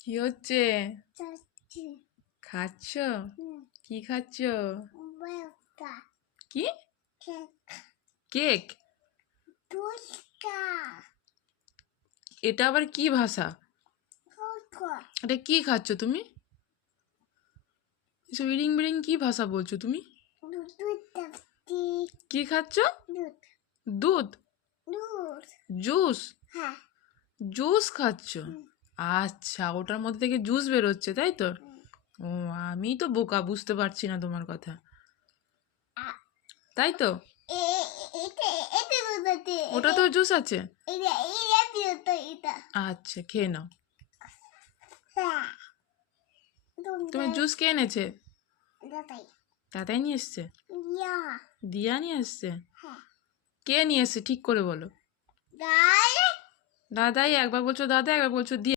কি হচ্ছে? চাচ্ছি খাচ্ছ? হুম কি খাচ্ছ? বলকা কি? Cake cake? দুষ্কা এটা আবার কি ভাষা? কোকো এটা কি খাচ্ছ তুমি? এসব ইরিং বিরিং কি ভাষা বলছো তুমি? দুধ চাচ্ছি কি খাচ্ছ? দুধ দুধ? দুধ জুস? হ্যাঁ জুস খাচ্ছ? হুম আচ্ছা, ওটার মধ্যে থেকে জুস বেরোচ্ছে তাই তো? হুম ও, আমি তো বোকা, বুঝতে পারছি না তোমার কথা। আ- তাই তো? এটা এটা দুধ আছে ওটা তো জুস আছে। এটা এটা দুধ এটা আচ্ছা, খেয়ে নাও। হ্যাঁ দুধ তোমার জুস কে এনেছে? দাদাই দাদাই নিয়ে এসছে? ইয়া দিয়া নিয়ে এসছে? হ্যাঁ কে নিয়ে এসছে ঠিক করে বলো। দাই দাদাই, একবার বলছো দাদা, একবার বলছো দিয়া।